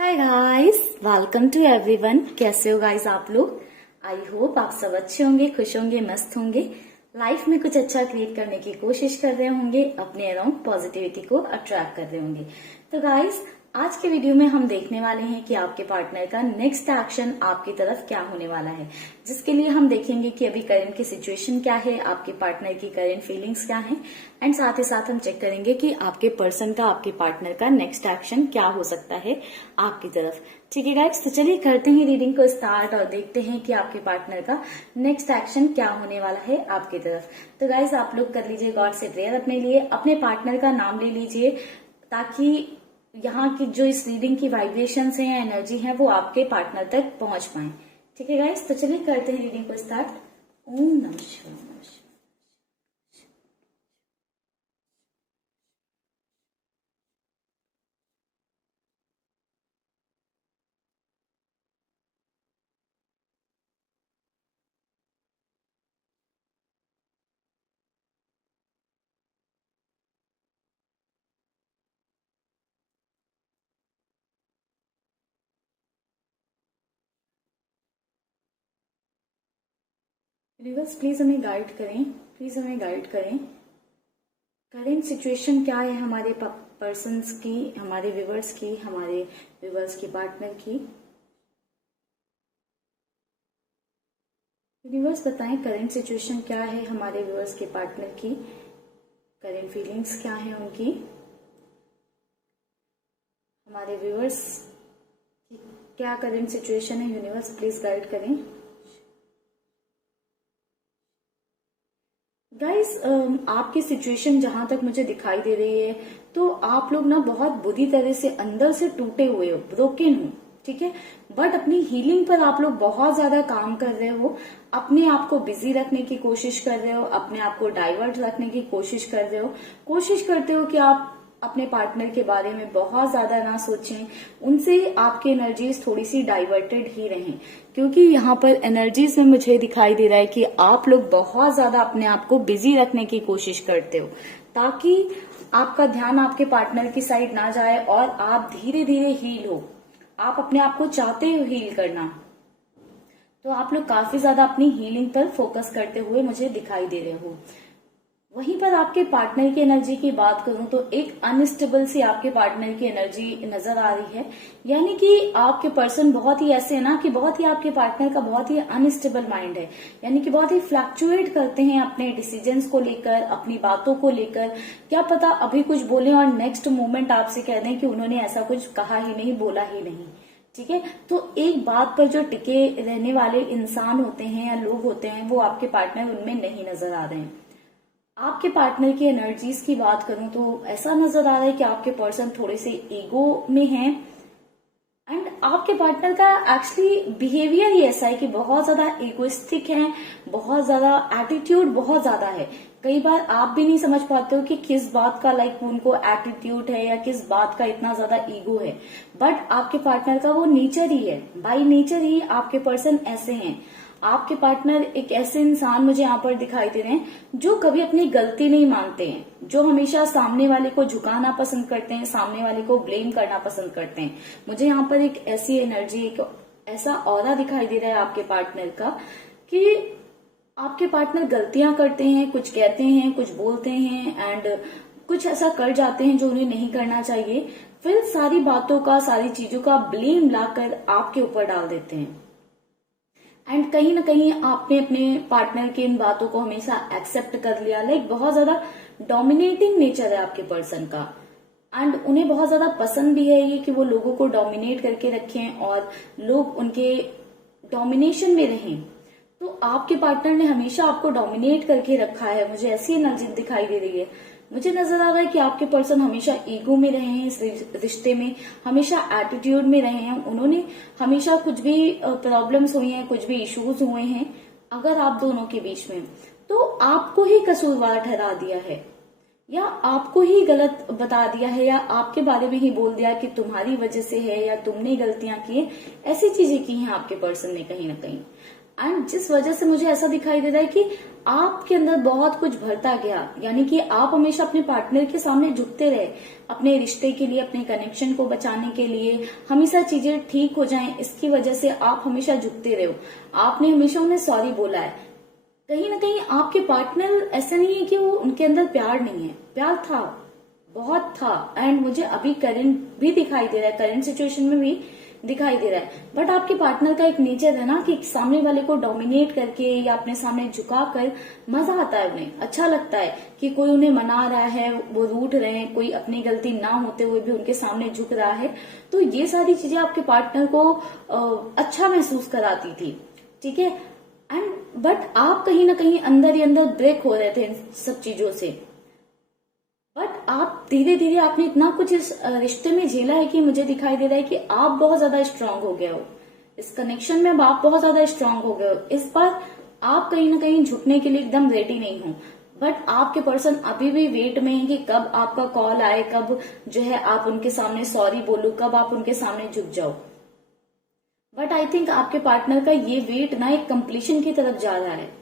Hi guys, welcome to everyone. कैसे हो guys आप लोग? आई होप आप सब अच्छे होंगे, खुश होंगे, मस्त होंगे, लाइफ में कुछ अच्छा क्रिएट करने की कोशिश कर रहे होंगे, अपने अराउंड पॉजिटिविटी को अट्रैक्ट कर रहे होंगे। तो गाइस, आज के वीडियो में हम देखने वाले हैं कि आपके पार्टनर का नेक्स्ट एक्शन आपकी तरफ क्या होने वाला है, जिसके लिए हम देखेंगे कि अभी करंट की सिचुएशन क्या है, आपके पार्टनर की करंट फीलिंग्स क्या है, एंड साथ ही साथ हम चेक करेंगे कि आपके पर्सन का, आपके पार्टनर का नेक्स्ट एक्शन क्या हो सकता है आपकी तरफ। ठीक है गाइस, तो चलिए करते हैं रीडिंग को स्टार्ट और देखते हैं कि आपके पार्टनर का नेक्स्ट एक्शन क्या होने वाला है आपकी तरफ। तो गाइस, आप लोग कर लीजिए गॉड से प्रेयर अपने लिए, अपने पार्टनर का नाम ले लीजिए ताकि यहाँ की जो इस रीडिंग की वाइब्रेशंस हैं या एनर्जी है वो आपके पार्टनर तक पहुंच पाए। ठीक है गाइस, तो चलिए करते हैं रीडिंग को स्टार्ट। ओम नमः शिवाय। यूनिवर्स प्लीज हमें गाइड करें, प्लीज हमें गाइड करें। करेंट सिचुएशन क्या है हमारे पर्सन्स की, हमारे व्यूवर्स की, हमारे व्यूवर्स की पार्टनर की। यूनिवर्स बताएं करेंट सिचुएशन क्या है हमारे व्यूवर्स के पार्टनर की, करेंट फीलिंग्स क्या है उनकी, हमारे व्यूवर्स की क्या करेंट सिचुएशन है। यूनिवर्स प्लीज गाइड करें। गाइस, आपकी सिचुएशन जहां तक मुझे दिखाई दे रही है तो आप लोग ना बहुत बुरी तरह से अंदर से टूटे हुए हो, ब्रोकन हो। ठीक है, बट अपनी हीलिंग पर आप लोग बहुत ज्यादा काम कर रहे हो, अपने आप को बिजी रखने की कोशिश कर रहे हो, अपने आप को डाइवर्ट रखने की कोशिश कर रहे हो, कोशिश करते हो कि आप अपने पार्टनर के बारे में बहुत ज्यादा ना सोचें, उनसे आपकी एनर्जीज थोड़ी सी डाइवर्टेड ही रहें, क्योंकि यहाँ पर एनर्जीज में मुझे दिखाई दे रहा है कि आप लोग बहुत ज्यादा अपने आप को बिजी रखने की कोशिश करते हो ताकि आपका ध्यान आपके पार्टनर की साइड ना जाए और आप धीरे धीरे हील हो। आप अपने आप को चाहते हो हील करना, तो आप लोग काफी ज्यादा अपनी हीलिंग पर फोकस करते हुए मुझे दिखाई दे रहे हो। वहीं पर आपके पार्टनर की एनर्जी की बात करूं तो एक अनस्टेबल सी आपके पार्टनर की एनर्जी नजर आ रही है, यानी कि आपके पर्सन बहुत ही ऐसे है ना कि बहुत ही आपके पार्टनर का बहुत ही अनस्टेबल माइंड है, यानी कि बहुत ही फ्लक्चुएट करते हैं अपने डिसीजंस को लेकर, अपनी बातों को लेकर। क्या पता अभी कुछ बोले और नेक्स्ट मोमेंट आपसे कह दें कि उन्होंने ऐसा कुछ कहा ही नहीं, बोला ही नहीं। ठीक है, तो एक बात पर जो टिके रहने वाले इंसान होते हैं या लोग होते हैं वो आपके पार्टनर उनमें नहीं नजर आ रहे हैं। आपके पार्टनर की एनर्जीज की बात करूं तो ऐसा नजर आ रहा है कि आपके पर्सन थोड़े से ईगो में हैं, एंड आपके पार्टनर का एक्चुअली बिहेवियर ही ऐसा है कि बहुत ज्यादा इगोइस्टिक है, बहुत ज्यादा एटीट्यूड बहुत ज्यादा है। कई बार आप भी नहीं समझ पाते हो कि किस बात का उनको एटीट्यूड है या किस बात का इतना ज्यादा ईगो है, बट आपके पार्टनर का वो नेचर ही है, बाय नेचर ही आपके पर्सन ऐसे हैं। आपके पार्टनर एक ऐसे इंसान मुझे यहाँ पर दिखाई दे रहे हैं जो कभी अपनी गलती नहीं मानते हैं, जो हमेशा सामने वाले को झुकाना पसंद करते हैं, सामने वाले को ब्लेम करना पसंद करते हैं। मुझे यहाँ पर एक ऐसी एनर्जी, एक ऐसा ऑरा दिखाई दे रहा है आपके पार्टनर का कि आपके पार्टनर गलतियां करते हैं, कुछ कहते हैं, कुछ बोलते हैं, एंड कुछ ऐसा कर जाते हैं जो उन्हें नहीं करना चाहिए, फिर सारी बातों का, सारी चीजों का ब्लेम लाकर आपके ऊपर डाल देते हैं। एंड कहीं ना कहीं आपने अपने पार्टनर की इन बातों को हमेशा एक्सेप्ट कर लिया। बहुत ज्यादा डोमिनेटिंग नेचर है आपके पर्सन का, एंड उन्हें बहुत ज्यादा पसंद भी है ये कि वो लोगों को डोमिनेट करके रखें और लोग उनके डोमिनेशन में रहें। तो आपके पार्टनर ने हमेशा आपको डोमिनेट करके रखा है, मुझे ऐसी एनर्जी दिखाई दे रही है। मुझे नजर आ रहा है कि आपके पर्सन हमेशा ईगो में रहे हैं, इस रिश्ते में हमेशा एटीट्यूड में रहे हैं। उन्होंने हमेशा कुछ भी प्रॉब्लम्स हुई हैं, कुछ भी इश्यूज हुए हैं अगर आप दोनों के बीच में, तो आपको ही कसूरवार ठहरा दिया है या आपको ही गलत बता दिया है या आपके बारे में ही बोल दिया कि तुम्हारी वजह से है या तुमने गलतियां की है। ऐसी चीजें की हैं आपके पर्सन ने कहीं ना कहीं, एंड जिस वजह से मुझे ऐसा दिखाई दे रहा है कि आपके अंदर बहुत कुछ भरता गया, यानी कि आप हमेशा अपने पार्टनर के सामने झुकते रहे, अपने रिश्ते के लिए, अपने कनेक्शन को बचाने के लिए, हमेशा चीजें ठीक हो जाएं, इसकी वजह से आप हमेशा झुकते रहे हो। आपने हमेशा उन्हें सॉरी बोला है। कहीं ना कहीं आपके पार्टनर, ऐसा नहीं है कि वो उनके अंदर प्यार नहीं है, प्यार था, बहुत था। एंड मुझे अभी करंट भी दिखाई दे रहा है, करंट सिचुएशन में भी दिखाई दे रहा है। बट आपके पार्टनर का एक नेचर है ना कि सामने वाले को डोमिनेट करके या अपने सामने झुका कर मजा आता है, उन्हें अच्छा लगता है कि कोई उन्हें मना रहा है, वो रूठ रहे हैं, कोई अपनी गलती ना होते हुए भी उनके सामने झुक रहा है। तो ये सारी चीजें आपके पार्टनर को अच्छा महसूस कराती थी, ठीक है। एंड बट आप कहीं ना कहीं अंदर ही अंदर ब्रेक हो रहे थे इन सब चीजों से। बट आप धीरे धीरे आपने इतना कुछ इस रिश्ते में झेला है कि मुझे दिखाई दे रहा है कि आप बहुत ज्यादा स्ट्रांग हो गए हो इस कनेक्शन में। अब आप बहुत ज्यादा स्ट्रांग हो गए हो। इस बार आप कहीं ना कहीं झुकने के लिए एकदम रेडी नहीं हो। बट आपके पर्सन अभी भी वेट में है कि कब आपका कॉल आए, कब जो है आप उनके सामने सॉरी बोलो, कब आप उनके सामने झुक जाओ। बट आई थिंक आपके पार्टनर का ये वेट ना एक कंप्लीशन की तरफ जा रहा है।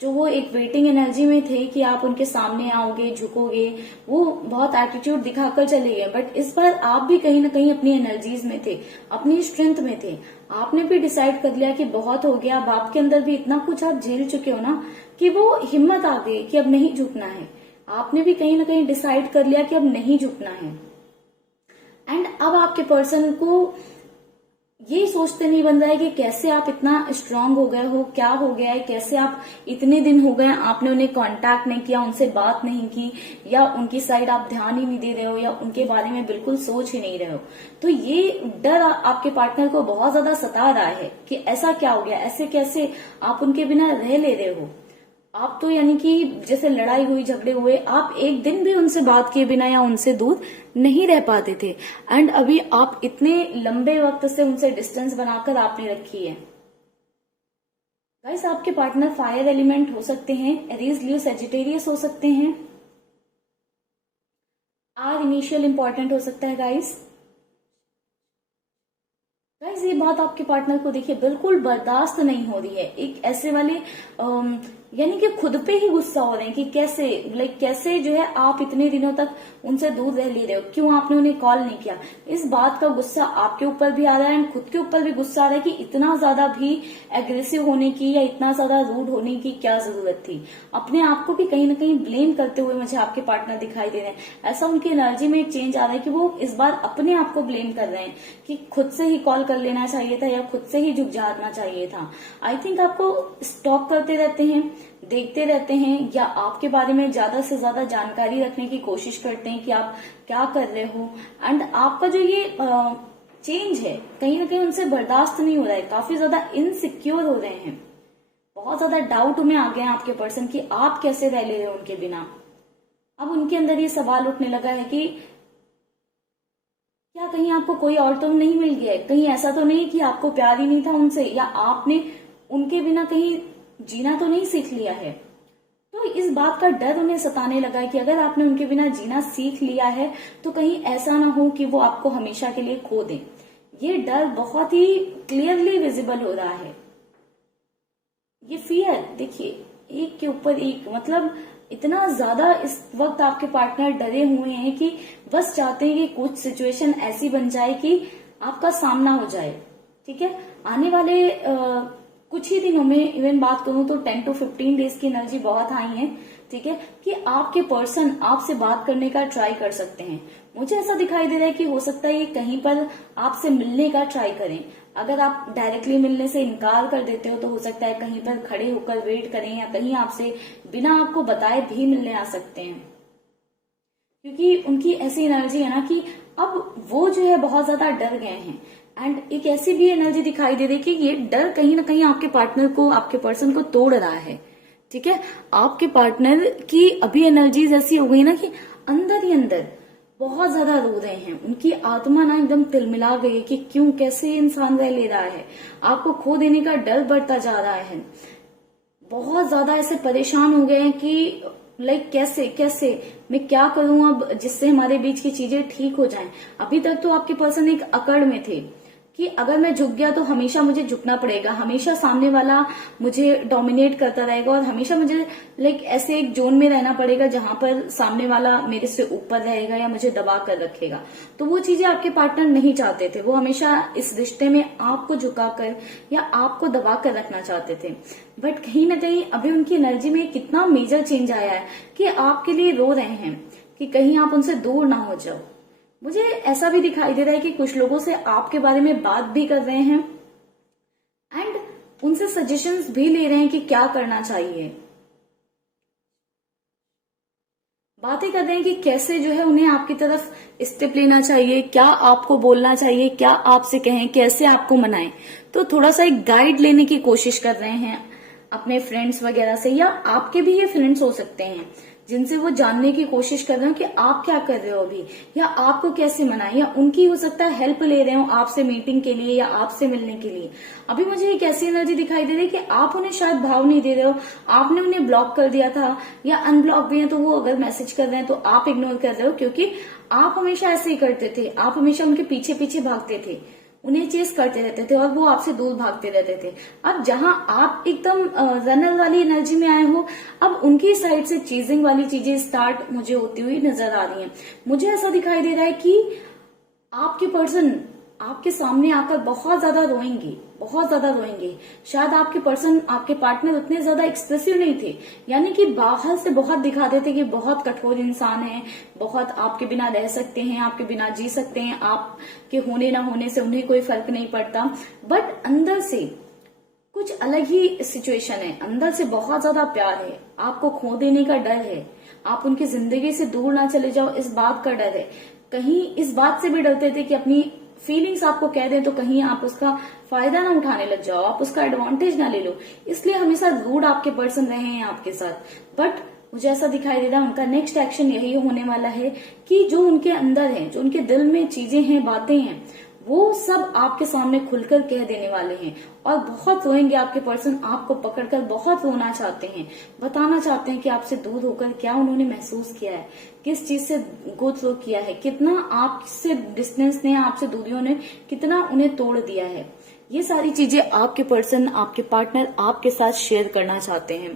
जो वो एक वेटिंग एनर्जी में थे कि आप उनके सामने आओगे, झुकोगे, वो बहुत एटीट्यूड दिखाकर चले गए। बट इस बार आप भी कहीं ना कहीं अपनी एनर्जीज में थे, अपनी स्ट्रेंथ में थे। आपने भी डिसाइड कर लिया कि बहुत हो गया। अब आपके अंदर भी इतना कुछ आप झेल चुके हो ना कि वो हिम्मत आ गई कि अब नहीं झुकना है। आपने भी कहीं ना कहीं डिसाइड कर लिया कि अब नहीं झुकना है। एंड अब आपके पर्सन को ये सोचते नहीं बन रहा है कि कैसे आप इतना स्ट्रांग हो गए हो, क्या हो गया है, कैसे आप इतने दिन हो गए आपने उन्हें कांटेक्ट नहीं किया, उनसे बात नहीं की, या उनकी साइड आप ध्यान ही नहीं दे रहे हो, या उनके बारे में बिल्कुल सोच ही नहीं रहे हो। तो ये डर आपके पार्टनर को बहुत ज्यादा सता रहा है कि ऐसा क्या हो गया, ऐसे कैसे आप उनके बिना रह ले रहे हो। आप तो यानी कि जैसे लड़ाई हुई, झगड़े हुए, आप एक दिन भी उनसे बात किए बिना या उनसे दूर नहीं रह पाते थे। एंड अभी आप इतने लंबे वक्त से उनसे डिस्टेंस बनाकर आपने रखी है। गाइस, आपके पार्टनर फायर एलिमेंट हो सकते हैं, एरीज, लियो, सेजिटेरियस हो सकते हैं, आर इनिशियल इंपॉर्टेंट हो सकता है। गाइस ये बात आपके पार्टनर को देखिए बिल्कुल बर्दाश्त नहीं हो रही है। एक ऐसे वाले यानी कि खुद पे ही गुस्सा हो रहे हैं कि कैसे जो है आप इतने दिनों तक उनसे दूर रह ले रहे हो, क्यों आपने उन्हें कॉल नहीं किया। इस बात का गुस्सा आपके ऊपर भी आ रहा है एंड खुद के ऊपर भी गुस्सा आ रहा है कि इतना ज्यादा भी एग्रेसिव होने की या इतना ज्यादा रूड होने की क्या जरूरत थी। अपने आप को भी कहीं ना कहीं ब्लेम करते हुए मुझे आपके पार्टनर दिखाई दे रहे हैं। ऐसा उनकी एनर्जी में एक चेंज आ रहा है कि वो इस बार अपने आप को ब्लेम कर रहे हैं कि खुद से ही कॉल कर लेना चाहिए था या खुद से ही झुक जाना चाहिए था। आई थिंक आपको स्टॉक करते रहते हैं, देखते रहते हैं, या आपके बारे में ज्यादा से ज्यादा जानकारी रखने की कोशिश करते हैं कि आप क्या कर रहे हो। एंड आपका जो ये चेंज है कहीं ना कहीं उनसे बर्दाश्त नहीं हो रहा है। काफी ज्यादा इनसिक्योर हो रहे हैं, बहुत ज्यादा डाउट में आ गए हैं आपके पर्सन कि आप कैसे रह ले रहे हो उनके बिना। अब उनके अंदर ये सवाल उठने लगा है कि क्या कहीं आपको कोई और तो नहीं मिल गया है, कहीं ऐसा तो नहीं कि आपको प्यार ही नहीं था उनसे, या आपने उनके बिना कहीं जीना तो नहीं सीख लिया है। तो इस बात का डर उन्हें सताने लगा है कि अगर आपने उनके बिना जीना सीख लिया है तो कहीं ऐसा ना हो कि वो आपको हमेशा के लिए खो दें। ये डर बहुत ही क्लियरली विजिबल हो रहा है। ये फियर देखिए एक के ऊपर एक, मतलब इतना ज्यादा इस वक्त आपके पार्टनर डरे हुए हैं कि बस चाहते हैं कि कुछ सिचुएशन ऐसी बन जाए कि आपका सामना हो जाए। ठीक है, आने वाले कुछ ही दिनों में, इवन बात करूं तो 10 to 15 डेज की एनर्जी बहुत हाई है। ठीक है, कि आपके पर्सन आपसे बात करने का ट्राई कर सकते हैं। मुझे ऐसा दिखाई दे रहा है कि हो सकता है ये कहीं पर आपसे मिलने का ट्राई करें। अगर आप डायरेक्टली मिलने से इनकार कर देते हो तो हो सकता है कहीं पर खड़े होकर वेट करें, या कहीं आपसे बिना आपको बताए भी मिलने आ सकते हैं। क्योंकि उनकी ऐसी एनर्जी है ना कि अब वो जो है बहुत ज्यादा डर गए हैं। एंड एक ऐसी भी एनर्जी दिखाई दे रही है कि ये डर कहीं ना कहीं आपके पार्टनर को, आपके पर्सन को तोड़ रहा है। ठीक है, आपके पार्टनर की अभी एनर्जीज ऐसी हो गई ना कि अंदर ही अंदर बहुत ज्यादा रो रहे हैं। उनकी आत्मा ना एकदम तिलमिला गई है कि क्यों, कैसे इंसान रह ले रहा है। आपको खो देने का डर बढ़ता जा रहा है। बहुत ज्यादा ऐसे परेशान हो गए हैं कि कैसे मैं क्या करूं अब जिससे हमारे बीच की चीजें ठीक हो जाएं। अभी तक तो आपके पर्सन एक अकड़ में थे कि अगर मैं झुक गया तो हमेशा मुझे झुकना पड़ेगा, हमेशा सामने वाला मुझे डोमिनेट करता रहेगा और हमेशा मुझे लाइक ऐसे एक जोन में रहना पड़ेगा जहां पर सामने वाला मेरे से ऊपर रहेगा या मुझे दबा कर रखेगा। तो वो चीजें आपके पार्टनर नहीं चाहते थे, वो हमेशा इस रिश्ते में आपको झुकाकर या आपको दबा कर रखना चाहते थे। बट कहीं ना कहीं अभी उनकी एनर्जी में कितना मेजर चेंज आया है कि आपके लिए रो रहे हैं कि कहीं आप उनसे दूर ना हो जाओ। मुझे ऐसा भी दिखाई दे रहा है कि कुछ लोगों से आपके बारे में बात भी कर रहे हैं एंड उनसे सजेशंस भी ले रहे हैं कि क्या करना चाहिए। बातें कर रहे हैं कि कैसे जो है उन्हें आपकी तरफ स्टेप लेना चाहिए, क्या आपको बोलना चाहिए, क्या आपसे कहें, कैसे आपको मनाएं। तो थोड़ा सा एक गाइड लेने की कोशिश कर रहे हैं अपने फ्रेंड्स वगैरह से, या आपके भी ये फ्रेंड्स हो सकते हैं जिनसे वो जानने की कोशिश कर रहे हो कि आप क्या कर रहे हो अभी, या आपको कैसे मनाएं, या उनकी हो सकता है हेल्प ले रहे हो आपसे मीटिंग के लिए या आपसे मिलने के लिए। अभी मुझे एक ऐसी एनर्जी दिखाई दे रही है कि आप उन्हें शायद भाव नहीं दे रहे हो, आपने उन्हें ब्लॉक कर दिया था या अनब्लॉक भी है, तो वो अगर मैसेज कर रहे हैं तो आप इग्नोर कर रहे हो, क्योंकि आप हमेशा ऐसे ही करते थे, आप हमेशा उनके पीछे पीछे भागते थे, उन्हें चेस करते रहते थे और वो आपसे दूर भागते रहते थे। अब जहां आप एकदम रनर वाली एनर्जी में आए हो, अब उनकी साइड से चीजिंग वाली चीजें स्टार्ट मुझे होती हुई नजर आ रही हैं। मुझे ऐसा दिखाई दे रहा है कि आपके पर्सन आपके सामने आकर बहुत ज्यादा रोएंगे, बहुत ज्यादा रोएंगे। शायद आपके पर्सन, आपके पार्टनर उतने ज्यादा एक्सप्रेसिव नहीं थे, यानी कि बाहर से बहुत दिखाते थे कि बहुत कठोर इंसान है, बहुत आपके बिना रह सकते हैं, आपके बिना जी सकते हैं, आपके होने ना होने से उन्हें कोई फर्क नहीं पड़ता। बट अंदर से कुछ अलग ही सिचुएशन है, अंदर से बहुत ज्यादा प्यार है, आपको खो देने का डर है, आप उनकी जिंदगी से दूर ना चले जाओ इस बात का डर है। कहीं इस बात से भी डरते थे कि अपनी फीलिंग्स आपको कह दें तो कहीं आप उसका फायदा ना उठाने लग जाओ, आप उसका एडवांटेज ना ले लो, इसलिए हमेशा रूड आपके पर्सन रहे हैं आपके साथ। बट मुझे ऐसा दिखाई दे रहा है उनका नेक्स्ट एक्शन यही होने वाला है कि जो उनके अंदर है, जो उनके दिल में चीजें हैं, बातें हैं, वो सब आपके सामने खुलकर कह देने वाले हैं और बहुत रोएंगे आपके पर्सन, आपको पकड़कर बहुत रोना चाहते हैं, बताना चाहते हैं कि आपसे दूर होकर क्या उन्होंने महसूस किया है, किस चीज से गो थ्रू किया है, कितना आपसे डिस्टेंस ने, आपसे दूरियों ने कितना उन्हें तोड़ दिया है। ये सारी चीजें आपके पर्सन, आपके पार्टनर आपके साथ शेयर करना चाहते हैं।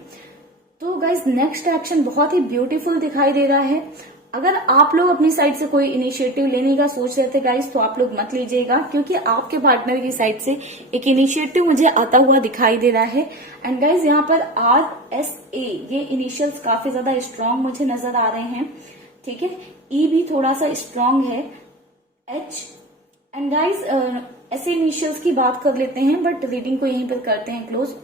तो गाइज नेक्स्ट एक्शन बहुत ही ब्यूटीफुल दिखाई दे रहा है। अगर आप लोग अपनी साइड से कोई इनिशिएटिव लेने का सोच रहे थे गाइज, तो आप लोग मत लीजिएगा, क्योंकि आपके पार्टनर की साइड से एक इनिशिएटिव मुझे आता हुआ दिखाई दे रहा है। एंड गाइज यहाँ पर RSA ये इनिशियल्स काफी ज्यादा स्ट्रांग मुझे नजर आ रहे हैं, ठीक है। E भी थोड़ा सा स्ट्रांग है, H। एंड गाइज ऐसे इनिशियल्स की बात कर लेते हैं, बट रीडिंग को यहीं पर करते हैं क्लोज।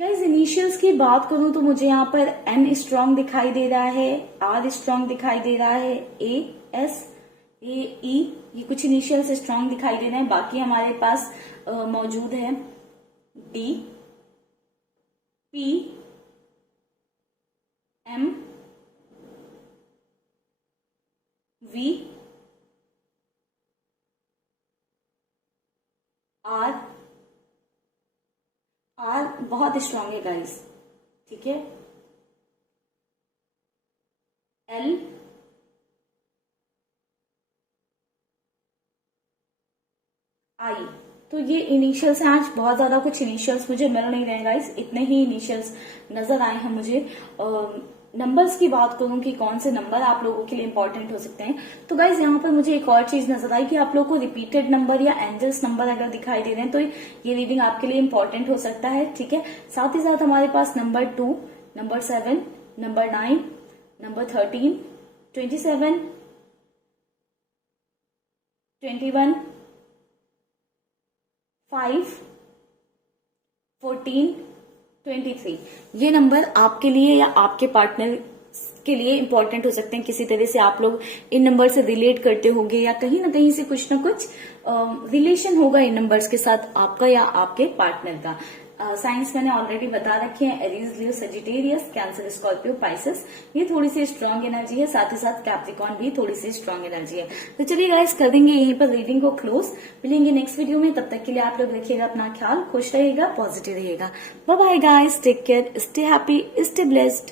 गाइज इनिशियल्स की बात करूं तो मुझे यहाँ पर N स्ट्रांग दिखाई दे रहा है, R स्ट्रांग दिखाई दे रहा है, A, S, A, E ये कुछ इनिशियल्स स्ट्रांग दिखाई दे रहे हैं। बाकी हमारे पास मौजूद है D, P, M, V, R बहुत स्ट्रांग है गाइस, ठीक है। L, I, तो ये इनिशियल्स हैं। आज बहुत ज्यादा कुछ इनिशियल्स मुझे मिल नहीं रहे गाइस, इतने ही इनिशियल्स नजर आए हैं मुझे। नंबर्स की बात करूं कि कौन से नंबर आप लोगों के लिए इंपॉर्टेंट हो सकते हैं, तो गाइज यहाँ पर मुझे एक और चीज नजर आई कि आप लोगों को रिपीटेड नंबर या एंजल्स नंबर अगर दिखाई दे रहे हैं तो ये रीडिंग आपके लिए इंपॉर्टेंट हो सकता है, ठीक है। साथ ही साथ हमारे पास नंबर 2, नंबर 7, नंबर 9, नंबर 13, 27, 21, 5, 14, 23 ये नंबर आपके लिए या आपके पार्टनर के लिए इंपॉर्टेंट हो सकते हैं। किसी तरह से आप लोग इन नंबर से रिलेट करते होंगे या कहीं ना कहीं से कुछ ना कुछ रिलेशन होगा इन नंबर्स के साथ आपका या आपके पार्टनर का। साइंस मैंने ऑलरेडी बता रखे हैं, एरीज, लियो, सजिटेरियस, कैंसर, स्कॉर्पियो, पाइसेस ये थोड़ी सी स्ट्रांग एनर्जी है, साथ ही साथ कैप्रिकॉर्न भी थोड़ी सी स्ट्रांग एनर्जी है। तो चलिए गाइस कर देंगे यहीं पर रीडिंग को क्लोज, मिलेंगे नेक्स्ट वीडियो में। तब तक के लिए आप लोग रखिएगा अपना ख्याल, खुश रहिएगा, पॉजिटिव रहिएगा। Bye bye guys, take care, stay happy, stay blessed.